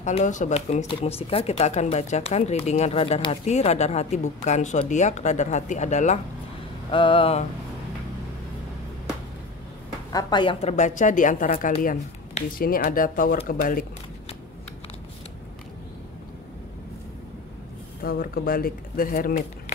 Halo Sobatku Mistik Mustika, kita akan bacakan readingan radar hati. Radar hati bukan zodiak, radar hati adalah apa yang terbaca di antara kalian. Di sini ada tower kebalik. Tower kebalik, The Hermit.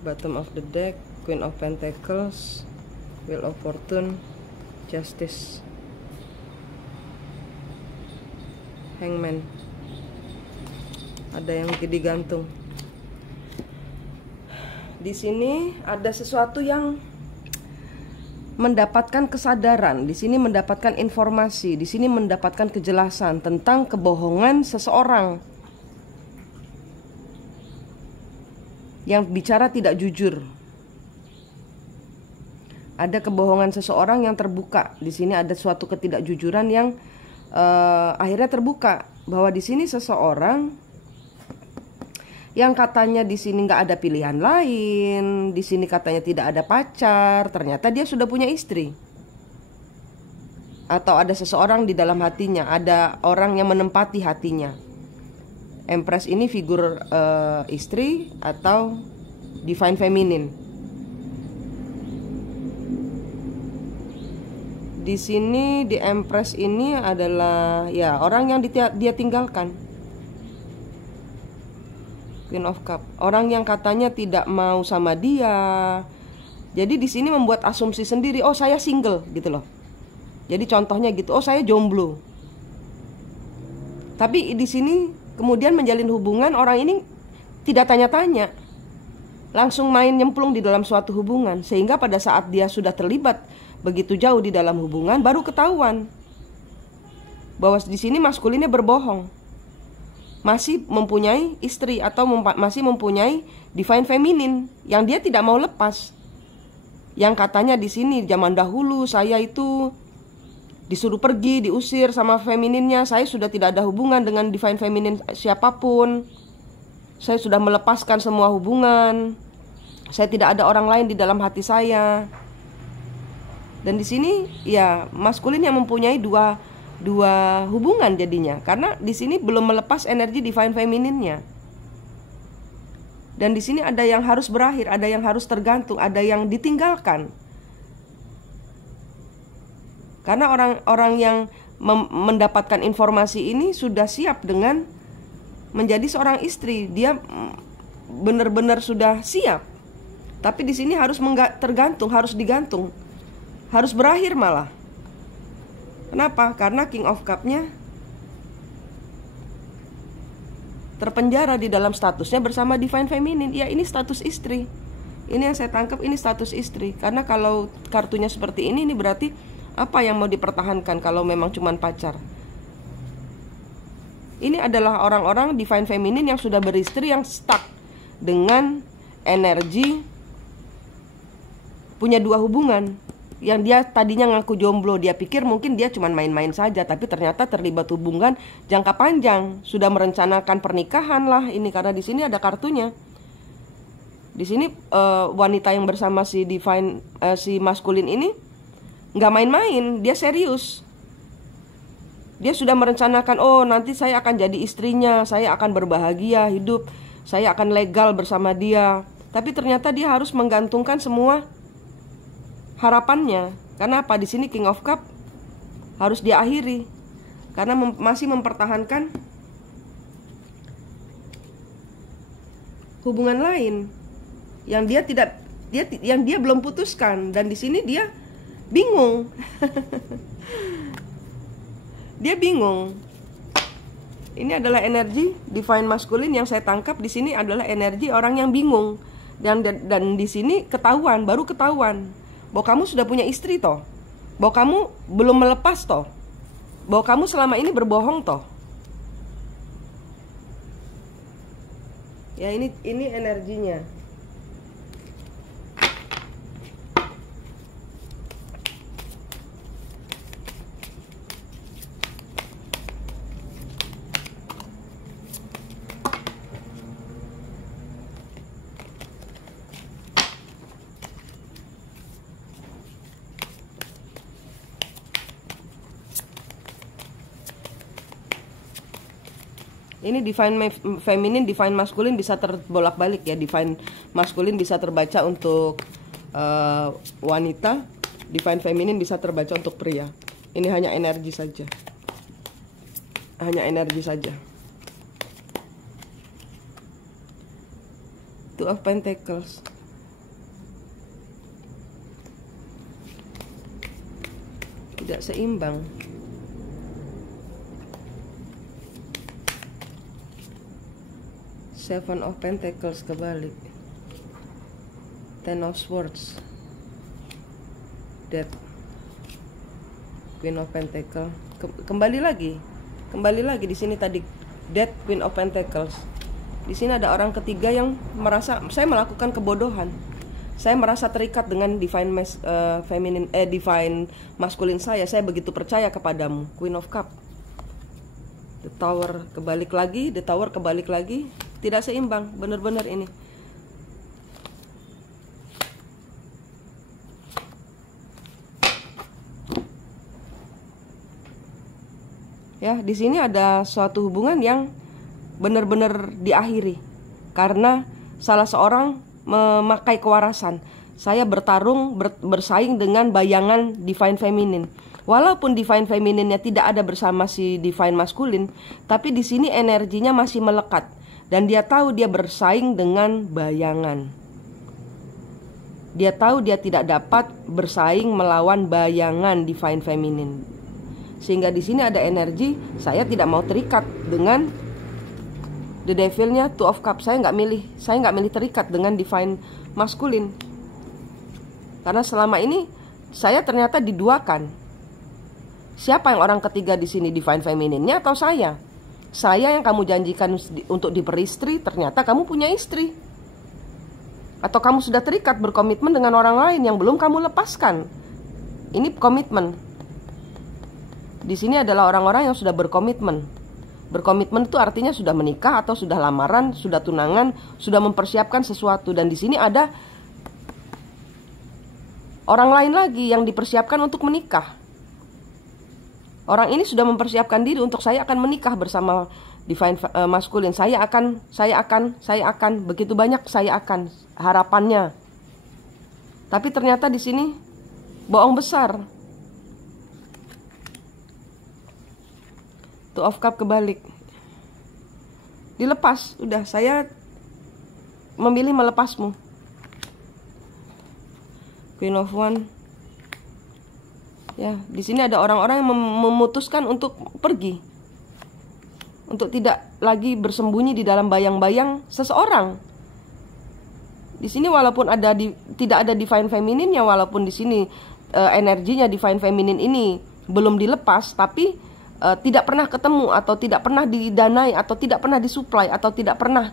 Bottom of the deck, Queen of Pentacles, Wheel of Fortune, Justice, Hangman. Ada yang digantung. Di sini ada sesuatu yang mendapatkan kesadaran, di sini mendapatkan informasi, di sini mendapatkan kejelasan tentang kebohongan seseorang yang bicara tidak jujur. Ada kebohongan seseorang yang terbuka. Di sini ada suatu ketidakjujuran yang akhirnya terbuka bahwa di sini seseorang yang katanya di sini nggak ada pilihan lain, di sini katanya tidak ada pacar, ternyata dia sudah punya istri. Atau ada seseorang di dalam hatinya, ada orang yang menempati hatinya. Empress ini figur istri atau divine feminine. Di sini di Empress ini adalah ya orang yang dia tinggalkan. Queen of Cup, orang yang katanya tidak mau sama dia. Jadi di sini membuat asumsi sendiri, oh saya single gitu loh. Jadi contohnya gitu, oh saya jomblo. Tapi di sini kemudian menjalin hubungan, orang ini tidak tanya-tanya, langsung main nyemplung di dalam suatu hubungan. Sehingga pada saat dia sudah terlibat begitu jauh di dalam hubungan, baru ketahuan bahwa di sini maskulinnya berbohong, masih mempunyai istri atau masih mempunyai divine feminine yang dia tidak mau lepas. Yang katanya di sini zaman dahulu saya itu disuruh pergi, diusir sama femininnya. Saya sudah tidak ada hubungan dengan divine feminine siapapun. Saya sudah melepaskan semua hubungan. Saya tidak ada orang lain di dalam hati saya. Dan di sini ya maskulin yang mempunyai dua hubungan jadinya. Karena di sini belum melepas energi divine femininnya. Dan di sini ada yang harus berakhir, ada yang harus tergantung, ada yang ditinggalkan. Karena orang-orang yang mendapatkan informasi ini sudah siap dengan menjadi seorang istri. Dia benar-benar sudah siap. Tapi di sini harus tergantung, harus digantung. Harus berakhir malah. Kenapa? Karena King of Cup-nya terpenjara di dalam statusnya bersama divine feminine. Ya ini status istri. Ini yang saya tangkap, ini status istri. Karena kalau kartunya seperti ini berarti apa yang mau dipertahankan kalau memang cuma pacar? Ini adalah orang-orang divine feminine yang sudah beristri, yang stuck dengan energi punya dua hubungan. Yang dia tadinya ngaku jomblo, dia pikir mungkin dia cuma main-main saja, tapi ternyata terlibat hubungan jangka panjang, sudah merencanakan pernikahan lah ini. Karena di sini ada kartunya. Di sini wanita yang bersama si divine si maskulin ini nggak main-main, dia serius. Dia sudah merencanakan, oh nanti saya akan jadi istrinya, saya akan berbahagia hidup, saya akan legal bersama dia. Tapi ternyata dia harus menggantungkan semua harapannya. Karena apa? Di sini King of Cup harus diakhiri karena masih mempertahankan hubungan lain yang dia belum putuskan, dan di sini dia bingung. Dia bingung. Ini adalah energi divine masculine yang saya tangkap di sini adalah energi orang yang bingung. Dan di sini baru ketahuan bahwa kamu sudah punya istri toh. Bahwa kamu belum melepas toh. Bahwa kamu selama ini berbohong toh. Ya, ini energinya. Ini divine feminine, divine masculine bisa terbolak-balik ya. Divine masculine bisa terbaca untuk wanita, divine feminine bisa terbaca untuk pria. Ini hanya energi saja. Hanya energi saja. Two of Pentacles. Tidak seimbang. Seven of Pentacles kebalik. Ten of Swords. Death. Queen of Pentacles. Kembali lagi di sini tadi Death, Queen of Pentacles. Di sini ada orang ketiga yang merasa saya melakukan kebodohan. Saya merasa terikat dengan divine divine masculine saya. Saya begitu percaya kepadamu. Queen of Cup. The Tower kebalik lagi, The Tower kebalik lagi. Tidak seimbang, benar-benar ini. Ya, di sini ada suatu hubungan yang benar-benar diakhiri karena salah seorang memakai kewarasan. Saya bersaing dengan bayangan divine feminine. Walaupun divine feminine-nya tidak ada bersama si divine masculine, tapi di sini energinya masih melekat. Dan dia tahu dia bersaing dengan bayangan. Dia tahu dia tidak dapat bersaing melawan bayangan divine feminine. Sehingga di sini ada energi, saya tidak mau terikat dengan the devil-nya, Two of Cups. Saya nggak milih terikat dengan divine masculine. Karena selama ini saya ternyata diduakan. Siapa yang orang ketiga di sini, divine feminine-nya atau saya? Saya yang kamu janjikan untuk diperistri, ternyata kamu punya istri. Atau kamu sudah terikat berkomitmen dengan orang lain yang belum kamu lepaskan. Ini komitmen. Di sini adalah orang-orang yang sudah berkomitmen. Berkomitmen itu artinya sudah menikah atau sudah lamaran, sudah tunangan, sudah mempersiapkan sesuatu. Dan di sini ada orang lain lagi yang dipersiapkan untuk menikah. Orang ini sudah mempersiapkan diri untuk saya akan menikah bersama divine masculine. Saya akan begitu banyak saya akan harapannya. Tapi ternyata di sini bohong besar. Two of Cup kebalik. Dilepas, udah saya memilih melepasmu. Queen of Wands. Ya, di sini ada orang-orang yang memutuskan untuk pergi, untuk tidak lagi bersembunyi di dalam bayang-bayang seseorang. Di sini walaupun tidak ada divine feminine nya, walaupun di sini energinya divine feminine ini belum dilepas, tapi tidak pernah ketemu atau tidak pernah didanai atau tidak pernah disuplai atau tidak pernah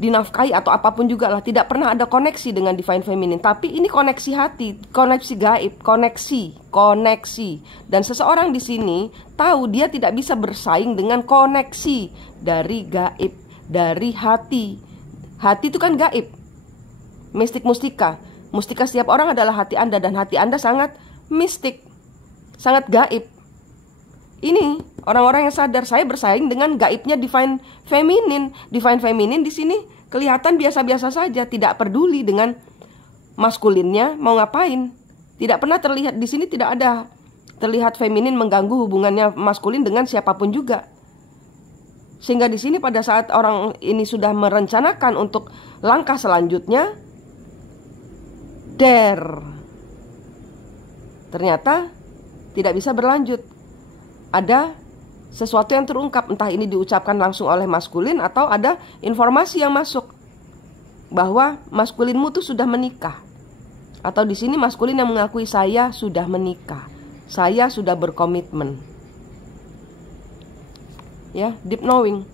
dinafkahi atau apapun juga lah, tidak pernah ada koneksi dengan divine feminine. Tapi ini koneksi hati, koneksi gaib, koneksi. Dan seseorang di sini tahu dia tidak bisa bersaing dengan koneksi dari gaib, dari hati. Hati itu kan gaib. Mistik mustika. Mustika setiap orang adalah hati Anda, dan hati Anda sangat mistik, sangat gaib. Ini orang-orang yang sadar saya bersaing dengan gaibnya divine feminine. Divine feminine di sini kelihatan biasa-biasa saja, tidak peduli dengan maskulinnya mau ngapain, Tidak pernah terlihat di sini, tidak ada terlihat feminin mengganggu hubungannya maskulin dengan siapapun juga. Sehingga di sini pada saat orang ini sudah merencanakan untuk langkah selanjutnya, ternyata tidak bisa berlanjut. Ada sesuatu yang terungkap, entah ini diucapkan langsung oleh maskulin atau ada informasi yang masuk bahwa maskulinmu tuh sudah menikah. Atau di sini maskulin yang mengakui saya sudah menikah, saya sudah berkomitmen. Ya, deep knowing.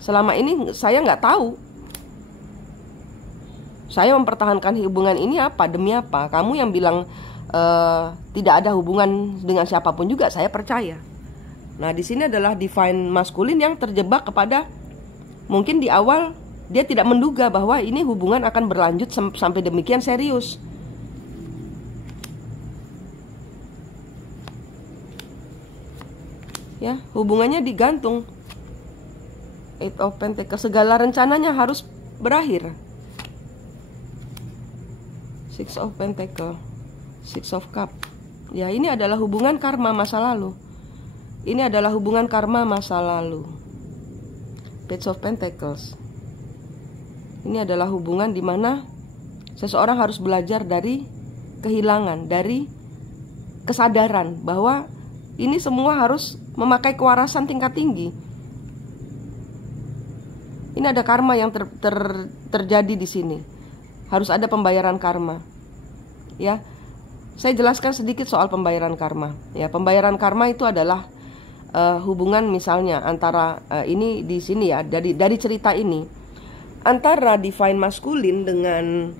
Selama ini saya nggak tahu. Saya mempertahankan hubungan ini apa, demi apa? Kamu yang bilang tidak ada hubungan dengan siapapun juga, saya percaya. Nah, di sini adalah divine maskulin yang terjebak kepada, mungkin di awal dia tidak menduga bahwa ini hubungan akan berlanjut sampai demikian serius. Ya, hubungannya digantung. Eight of Pentacles, segala rencananya harus berakhir. Six of Pentacles, Six of Cup. Ya, ini adalah hubungan karma masa lalu. Ini adalah hubungan karma masa lalu. Page of Pentacles. Ini adalah hubungan di mana seseorang harus belajar dari kehilangan, dari kesadaran bahwa ini semua harus memakai kewarasan tingkat tinggi. Ini ada karma yang terjadi di sini. Harus ada pembayaran karma. Ya, saya jelaskan sedikit soal pembayaran karma. Ya, pembayaran karma itu adalah hubungan misalnya antara ini di sini ya, dari cerita ini antara divine maskulin dengan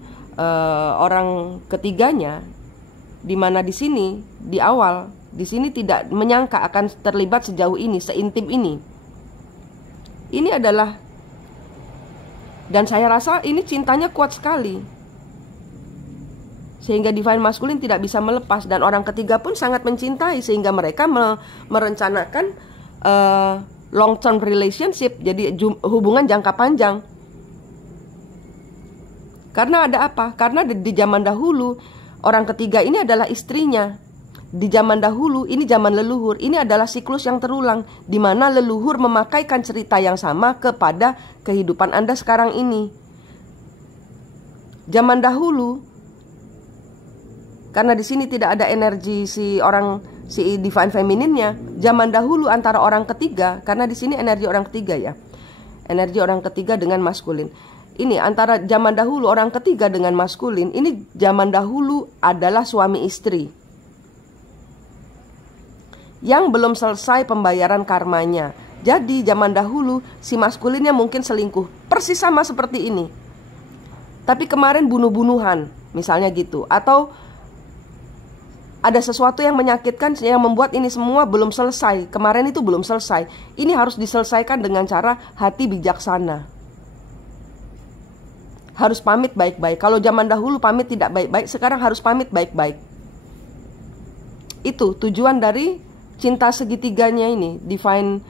orang ketiganya, di mana di sini di awal di sini tidak menyangka akan terlibat sejauh ini, seintim ini. Ini adalah, dan saya rasa ini cintanya kuat sekali, sehingga divine maskulin tidak bisa melepas. Dan orang ketiga pun sangat mencintai, sehingga mereka merencanakan long term relationship, jadi hubungan jangka panjang. Karena ada apa? Karena di zaman dahulu orang ketiga ini adalah istrinya. Di zaman dahulu, ini zaman leluhur, ini adalah siklus yang terulang, di mana leluhur memakaikan cerita yang sama kepada kehidupan Anda sekarang ini. Zaman dahulu, karena di sini tidak ada energi si divine femininnya, zaman dahulu antara orang ketiga, karena di sini energi orang ketiga ya, energi orang ketiga dengan maskulin. Ini antara zaman dahulu orang ketiga dengan maskulin, ini zaman dahulu adalah suami istri yang belum selesai pembayaran karmanya. Jadi zaman dahulu si maskulinnya mungkin selingkuh, persis sama seperti ini, tapi kemarin bunuh-bunuhan misalnya gitu. Atau ada sesuatu yang menyakitkan yang membuat ini semua belum selesai. Kemarin itu belum selesai, ini harus diselesaikan dengan cara hati bijaksana. Harus pamit baik-baik. Kalau zaman dahulu pamit tidak baik-baik, sekarang harus pamit baik-baik. Itu tujuan dari cinta segitiganya ini, divine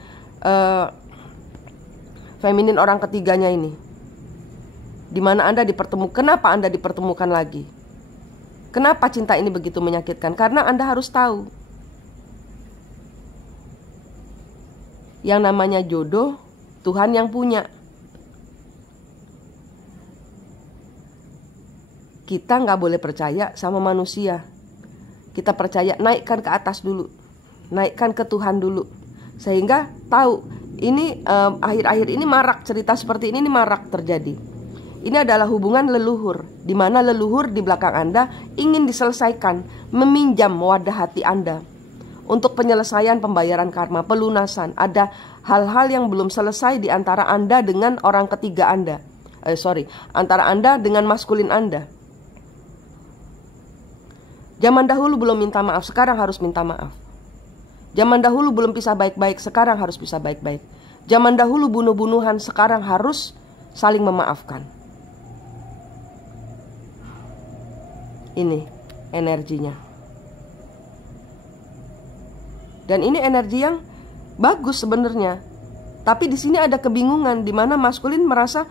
feminin orang ketiganya ini. Dimana Anda dipertemukan. Kenapa Anda dipertemukan lagi? Kenapa cinta ini begitu menyakitkan? Karena Anda harus tahu, yang namanya jodoh Tuhan yang punya. Kita nggak boleh percaya sama manusia. Kita percaya, naikkan ke atas dulu, naikkan ke Tuhan dulu, sehingga tahu ini akhir-akhir ini marak cerita seperti ini marak terjadi. Ini adalah hubungan leluhur, di mana leluhur di belakang Anda ingin diselesaikan, meminjam wadah hati Anda untuk penyelesaian pembayaran karma, pelunasan. Ada hal-hal yang belum selesai di antara Anda dengan orang ketiga Anda. Antara Anda dengan maskulin Anda. Zaman dahulu belum minta maaf, sekarang harus minta maaf. Zaman dahulu belum pisah baik-baik, sekarang harus pisah baik-baik. Zaman dahulu bunuh-bunuhan, sekarang harus saling memaafkan. Ini energinya. Dan ini energi yang bagus sebenarnya. Tapi di sini ada kebingungan, di mana maskulin merasa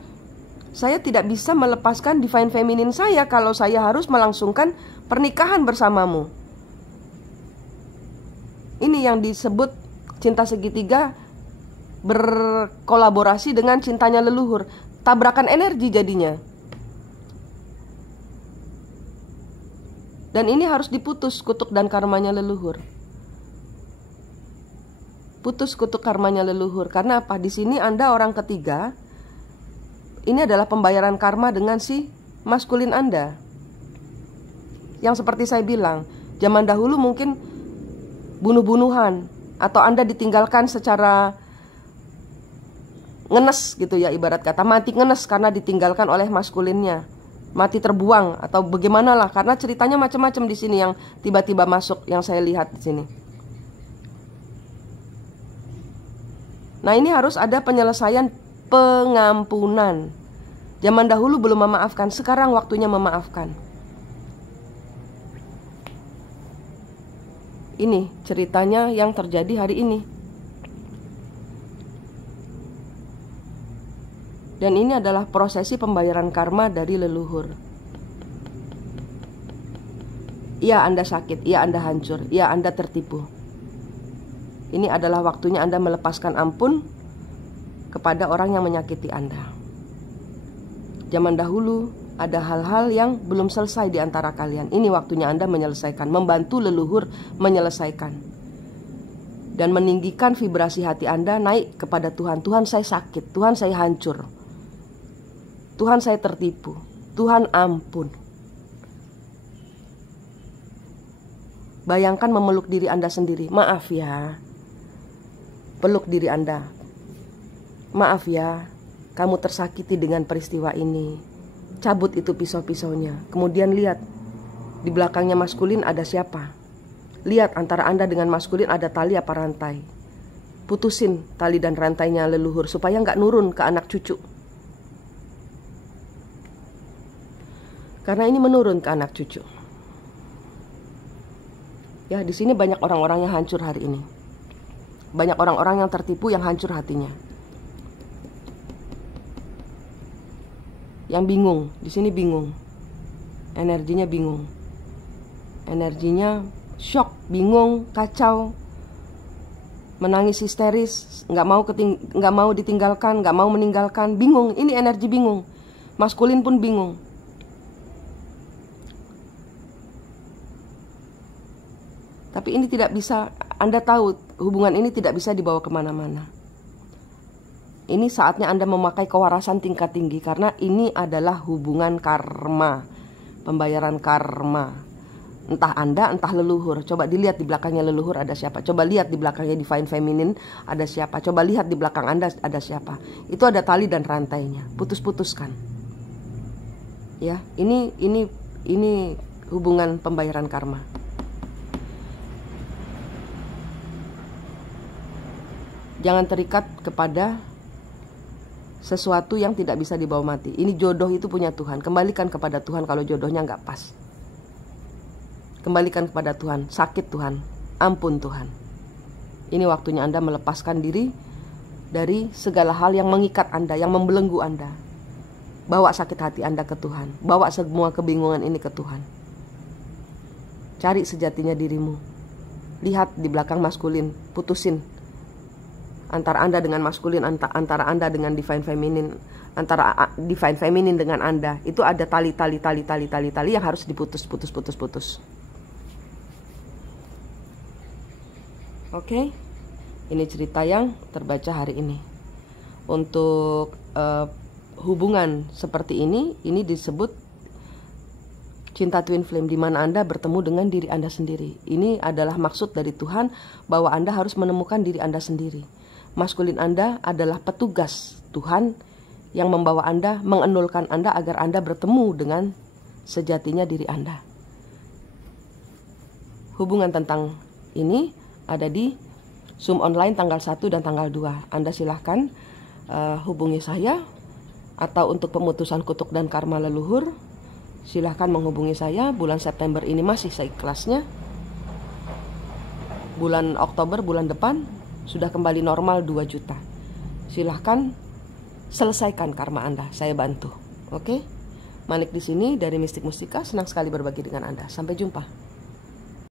Saya tidak bisa melepaskan divine feminine saya kalau saya harus melangsungkan pernikahan bersamamu. Ini yang disebut cinta segitiga berkolaborasi dengan cintanya leluhur. Tabrakan energi jadinya. Dan ini harus diputus kutuk dan karmanya leluhur. Putus kutuk karmanya leluhur. Karena apa? Di sini Anda orang ketiga. Ini adalah pembayaran karma dengan si maskulin Anda. Yang seperti saya bilang, zaman dahulu mungkin bunuh-bunuhan, atau Anda ditinggalkan secara ngenes gitu ya, ibarat kata mati ngenes karena ditinggalkan oleh maskulinnya. Mati terbuang atau bagaimana lah, karena ceritanya macam-macam di sini yang tiba-tiba masuk yang saya lihat di sini. Nah, ini harus ada penyelesaian pengampunan. Zaman dahulu belum memaafkan, sekarang waktunya memaafkan. Ini ceritanya yang terjadi hari ini. Dan ini adalah prosesi pembayaran karma dari leluhur. Iya, Anda sakit, iya Anda hancur, iya Anda tertipu. Ini adalah waktunya Anda melepaskan ampun kepada orang yang menyakiti Anda. Zaman dahulu ada hal-hal yang belum selesai di antara kalian. Ini waktunya Anda menyelesaikan, membantu leluhur menyelesaikan. Dan meninggikan vibrasi hati Anda naik kepada Tuhan. Tuhan, saya sakit, Tuhan, saya hancur, Tuhan, saya tertipu, Tuhan, ampun. Bayangkan memeluk diri Anda sendiri. Maaf ya. Peluk diri Anda. Maaf ya, kamu tersakiti dengan peristiwa ini. Cabut itu pisau-pisaunya. Kemudian lihat, di belakangnya maskulin ada siapa. Lihat antara Anda dengan maskulin ada tali apa rantai. Putusin tali dan rantainya leluhur supaya nggak nurun ke anak cucu. Karena ini menurun ke anak cucu. Ya, di sini banyak orang-orang yang hancur hari ini. Banyak orang-orang yang tertipu, yang hancur hatinya. Yang bingung, di sini bingung. Energinya bingung. Energinya shock, bingung, kacau. Menangis histeris, nggak mau ditinggalkan, nggak mau meninggalkan, bingung. Ini energi bingung. Maskulin pun bingung. Tapi ini tidak bisa, Anda tahu hubungan ini tidak bisa dibawa kemana-mana. Ini saatnya Anda memakai kewarasan tingkat tinggi, karena ini adalah hubungan karma, pembayaran karma. Entah Anda, entah leluhur. Coba dilihat di belakangnya leluhur ada siapa. Coba lihat di belakangnya divine feminine ada siapa. Coba lihat di belakang Anda ada siapa. Itu ada tali dan rantainya. Putus-putuskan. Ya, ini hubungan pembayaran karma. Jangan terikat kepada sesuatu yang tidak bisa dibawa mati. Ini jodoh itu punya Tuhan. Kembalikan kepada Tuhan kalau jodohnya nggak pas. Kembalikan kepada Tuhan. Sakit Tuhan, ampun Tuhan. Ini waktunya Anda melepaskan diri dari segala hal yang mengikat Anda, yang membelenggu Anda. Bawa sakit hati Anda ke Tuhan. Bawa semua kebingungan ini ke Tuhan. Cari sejatinya dirimu. Lihat di belakang maskulin, putusin. Antara Anda dengan maskulin, antara Anda dengan divine feminine, antara divine feminine dengan Anda, itu ada tali yang harus diputus. Oke, ini cerita yang terbaca hari ini. Untuk hubungan seperti ini disebut cinta twin flame, di mana Anda bertemu dengan diri Anda sendiri. Ini adalah maksud dari Tuhan bahwa Anda harus menemukan diri Anda sendiri. Maskulin Anda adalah petugas Tuhan yang membawa Anda, mengendulkan Anda agar Anda bertemu dengan sejatinya diri Anda. Hubungan tentang ini ada di Zoom online tanggal 1 dan tanggal 2. Anda silahkan hubungi saya. Atau untuk pemutusan kutuk dan karma leluhur, silahkan menghubungi saya. Bulan September ini masih seikhlasnya. Bulan Oktober, bulan depan sudah kembali normal 2 juta. Silahkan selesaikan karma Anda, saya bantu. Oke? Manik di sini dari Mistik Mustika, senang sekali berbagi dengan Anda. Sampai jumpa.